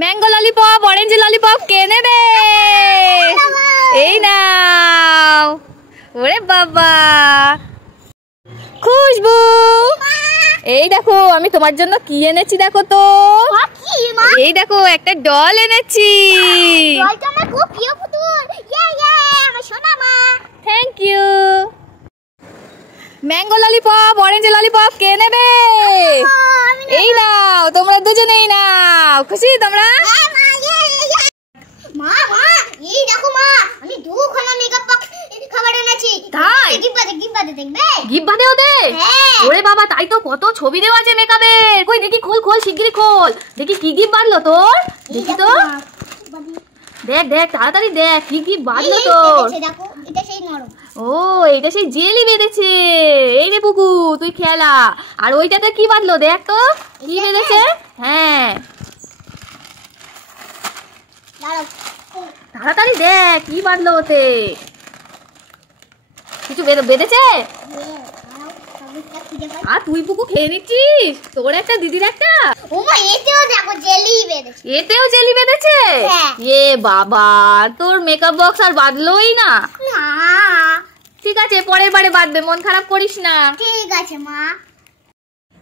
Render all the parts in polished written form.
Mango lollipop, orange lollipop কে নেবে? এই নাও। ওরে বাবা, খুশবু এই দেখো আমি তোমার জন্য কি এনেছি দেখো তো। এই দেখো একটা ডল এনেছি। Thank you. Mango lollipop, orange lollipop কে নেবে? এই নাও, তোমরা দুজনেই নাও। খুশি তোমরা? মা মা এই দেখো মা, আমি দুখানা মেকআপ বক্স খাবার এনেছি। তাই গিফট দেখবে? গিফট বাদেও দে? ওরে বাবা, তাই তো, কত ছবি দেওয়া আছে মেকআপে। কই দেখি, খোল খোল শিগগিরই খোল, দেখি কি গিফট বাঁধলো তোর। দেখি তো, দেখ দেখ তাড়াতাড়ি দেখ কি গিফট বাঁধলো তোর। দেখো এটা সেই নরম। ও এইটা সেই জেলি বেঁধেছে। এই রে পুকু তুই খেলা। আর ওইটাতে কি বাঁধলো দেখ তো, কি বেঁধেছে? হ্যাঁ তাড়াতাড়ি দেখ কি বাঁধলো ওতে। কিছু বেঁধেছে? আর তুই পুকু খেয়ে নিচ্ছিস? তোর একটা দিদির একটা। ওমা এতেও দেখো জেলি বেঁধেছে। এতেও জেলি বেঁধেছে? এ বাবা, তোর মেকআপ বক্স আর বাঁধলোই না। না ঠিক আছে, পরের বারে বাঁধবে, মন খারাপ করিস না। ঠিক আছে মা।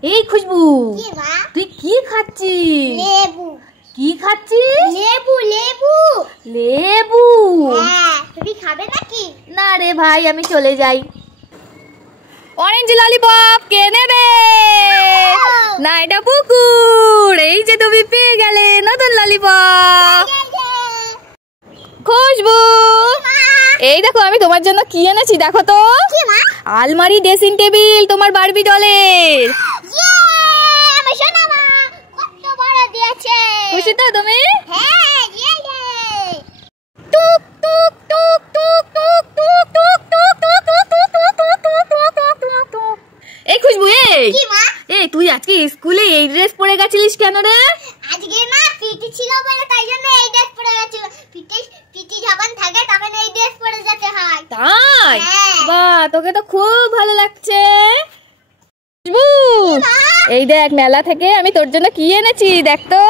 এই খুশবু, কি মা? তুই কি খাচ্ছিস? লেবু। কি খাচ্ছিস? লেবু লেবু। লেবু? হ্যাঁ, তুমি খাবে নাকি? না রে ভাই, আমি চলে যাই। অরেঞ্জ ললিপপ কে নেবে? না এটা পুকুর। এই যে তুমি পেয়ে গেলে নতুন ললিপপ। খুশবু এই দেখো আমি তোমার জন্য কি এনেছি দেখো তো। আলমারি, ড্রেসিং টেবিল তোমার বারবি ডলের। খুশি তো তুমি? টুক টুক টুক টুক টুক টুক টুক টুক টুক টুক টুক টুক টুক টুক টুক টুক টুক। এই খুশবু, এই তুই আজকে স্কুলে এই ড্রেস পরে গেছিলিস কেন রে? আজকে না পিটি ছিল বলে তাই জন্য এই ড্রেস পরে গেছিল। পিটি যখন থাকে তখন এই ড্রেস পরে যেতে হয়। তাই? বাহ, তোকে তো খুব ভালো লাগছে। খুশবু এই দেখ মেলা থেকে আমি তোর জন্য কি এনেছি দেখ তো।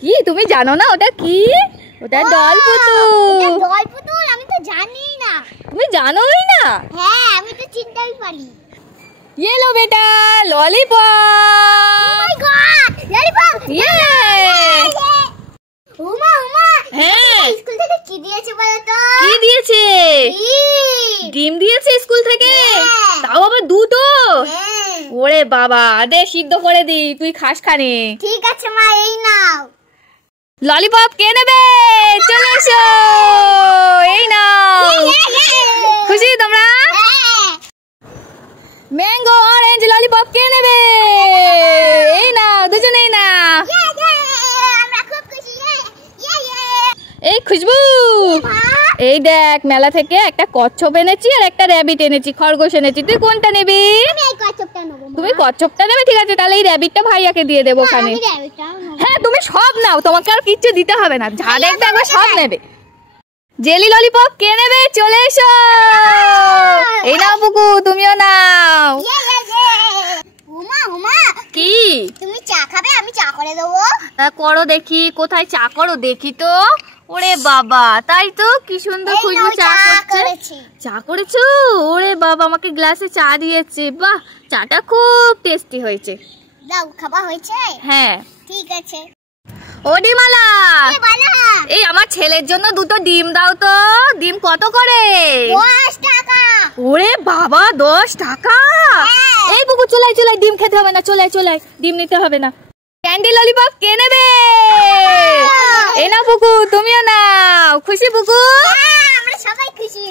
কি তুমি জানো না ওটা কি? ওটা ডল পুতুল। ডল পুতুল? আমি তো জানি না। তুমি জানোই না? হ্যাঁ, আমি তো চিনতেই পারি। ये लो बेटा lollipop. Oh my God! Lollipop! ये उमा उमा হ্যাঁ স্কুল থেকে কি দিয়েছে বলো তো? কি দিয়েছে? ডিম দিয়েছে স্কুল থেকে? তাও আবার দুটো? ওরে বাবা, দে সিদ্ধ করে দি, তুই খাস খানি। ঠিক আছে মা, এই নাও। ললিপপ কে নেবে? চলে এসো, এই নাও। খুশি তোমরা? ম্যাঙ্গো, অরেঞ্জ ললিপপ কে নেবে? এই নাও, দুজনেই নাও। আমরা খুব খুশি। এই খুশবু এই দেখ মেলা থেকে একটা কচ্ছপ এনেছি আর একটা র‍্যাবিট এনেছি, খরগোশ এনেছি। তুই কোনটা নিবি? আমি এই কচ্ছপটা নেব। তুমি কচ্ছপটা নেবে? ঠিক আছে, তাহলে এই র‍্যাবিটটা ভাইয়াকে দিয়ে দেবো ওখানে। হ্যাঁ তুমি সব নাও, তোমাকে আর কিচ্ছু দিতে হবে না, যা দেখবে একবার সব নেবে। জেলি ললিপপ কে নেবে? চলে এসো। এই নাও পুকু, তুমিও নাও। উমা উমা কি তুমি চা খাবে? আমি চা করে দেবো। তা করো দেখি, কোথায় চা করো দেখি তো। ওরে বাবা, তাই তো, কি সুন্দর খুশবু চা করছে। চা করেছো? ওরে বাবা, আমাকে গ্লাসে চা দিয়েছে। বাহ, চাটা খুব টেস্টি হয়েছে। দাও, খাওয়া হয়েছে? হ্যাঁ ঠিক আছে। ও ডিমালা, এই আমার ছেলের জন্য দুটো ডিম দাও তো। ডিম কত করে? 10 টাকা। ওরে বাবা, 10 টাকা? এই পুকু চলাই চলাই, ডিম খেতে হবে না, চলাই চলাই, ডিম নিতে হবে না। ক্যান্ডি ললিপপ কে নেবে? এই নাও পুকু, তুমিও নাও। খুশি পুকু? আমরা সবাই খুশি।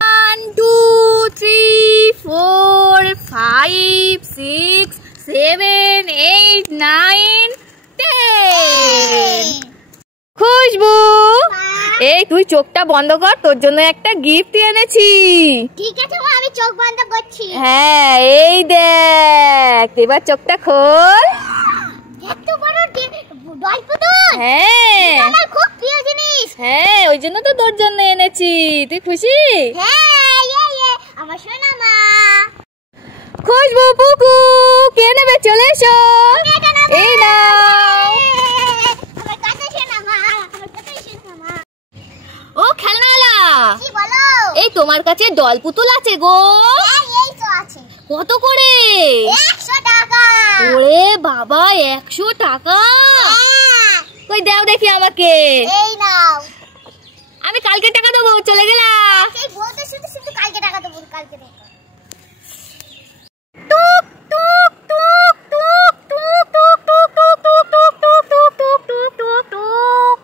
1 2 3 4 5 6 7 8 9 10। খুশবু এই তুই চোখটা বন্ধ কর, তোর জন্য একটা গিফট এনেছি। ঠিক আছে মা, আমি চোখ বন্ধ করছি। হ্যাঁ এই দেখ, এবার চোখটা খোল। এত বড় ডল পুতুল? হ্যাঁ আমার খুব প্রিয় জিনিস। হ্যাঁ, ওই জন্য তো তোর জন্য এনেছি। তুই খুশি? হ্যাঁ, আমার সোনা মা। খুশবু, পুকু কে নেবে? চলে এসো। এই নাও। তোমার কাছে ডল পুতুল আছে গো? এই তো আছে। কত করে? 100 টাকা। ওরে বাবা, 100 টাকা? কই দাও দেখি আমাকে। এই নাও। আমি কালকে টাকা দেবো, চলে গেলাম। এই বলতে শুধু শুধু কালকে টাকা দেবো, কালকে দেবো। টুক টুক টুক টুক টুক টুক টুক টুক টুক টুক টুক টুক টুক টুক টুক।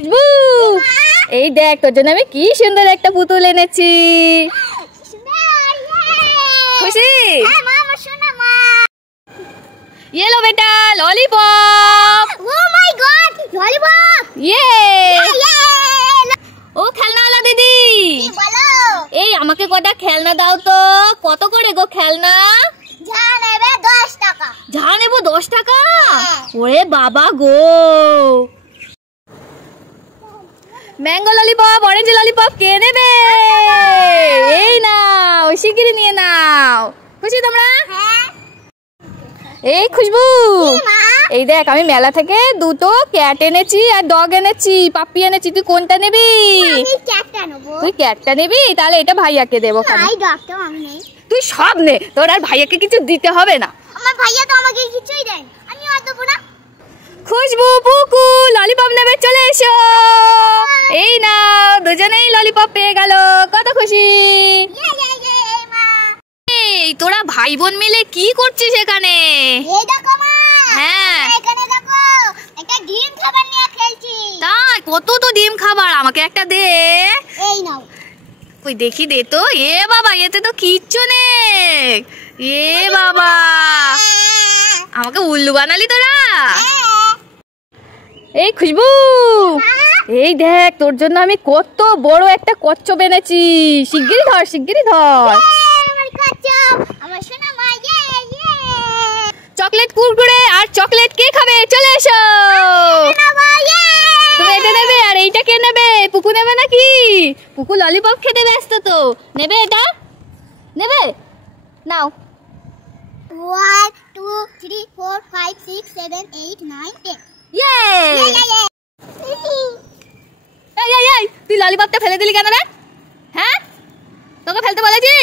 বু, এই দেখ তোর জন্য আমি কি সুন্দর একটা পুতুল এনেছি। খুশি? হ্যাঁ মা, আমার সোনা মা। ये लो बेटा lollipop. Oh my God, lollipop! ये Yeah! ও খেলনাওয়ালা দিদি, কি বলো? এই আমাকে কটা খেলনা দাও তো। কত করে গো খেলনা? যা নেবে 10 টাকা। যা নেবো 10 টাকা? হ্যাঁ। ওরে বাবা গো। ম্যাঙ্গো ললিপপ, অরেঞ্জ ললিপপ কে নেবে? এই নাও, শিগগিরই নিয়ে নাও। খুশি তোমরা? হ্যাঁ। এই খুশবু, কি মা? এই দেখ আমি মেলা থেকে দুটো ক্যাট এনেছি আর ডগ এনেছি, পাপ্পি এনেছি। তুই কোনটা নিবি? আমি ক্যাটটা নেবো। তুই ক্যাটটা নিবি? তাহলে এটা ভাইয়াকে দেবো। আই ডক্টর আমি নেই। তুই সব নে, তোর আর ভাইয়াকে কিছু দিতে হবে না। আমার ভাইয়া তো আমাকে কিছুই দেয় না, আমি আর দেবো না। খুশবু, পুকু ললিপপ নেবে, চলে এসো। এই নাও, দুজনেই ললিপপ পেয়ে গেল। কত খুশি? মা, এই তোরা ভাই বোন মিলে কি করছিস এখানে? এই দেখো মা। হ্যাঁ। এখানে দেখো, একটা ডিম খাবার নিয়ে খেলছি। তাই? কত তো ডিম খাবার, আমাকে একটা দে। এই নাও। ওই দেখি দে তো। এ বাবা, এতে তো কিচ্ছু নেই। এ বাবা, আমাকে উল্লু বানালি তোরা। এই খুশবু, এই দেখ তোর জন্য আমি কত বড় একটা কচ্ছপ এনেছি। শিগগিরই ধর, শিগগিরই ধর। আমার কচ্ছপ, আমার সোনা মা। চকলেট কুরকুরে আর চকলেট কে খাবে? চলে এসো। তুমি এটা নেবে আর এইটা কে নেবে? পুকু নেবে নাকি? পুকু ললিপপ খেতে ব্যস্ত তো। নেবে এটা? নেবে? নাও। 1 2 3 4 5 6 7 8 9 10। ইয়ে! এই এই এই, তুই ললিপপটা ফেলে দিলি কেন রে? হ্যাঁ, তোকে ফেলতে বলেছি?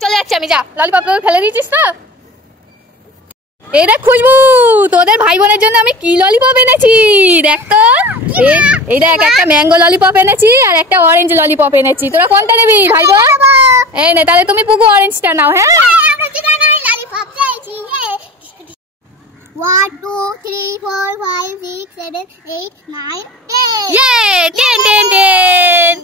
চলে যাচ্ছি আমি, যা। ললিপপ তোকে ফেলে দিয়েছিস তো? এই দেখ খুশবু, তোদের ভাই বোনের জন্য আমি কি ললিপপ এনেছি দেখ তো। এই দেখ, একটা ম্যাঙ্গো ললিপপ এনেছি আর একটা অরেঞ্জ ললিপপ এনেছি। তোরা কোনটা নিবি ভাই বোন? এই নে, তাহলে তুমি পুকু অরেঞ্জটা নাও। হ্যাঁ, 1 2 3 4 5 6 7 8 9 10। ইয়ে! Ten ten ten.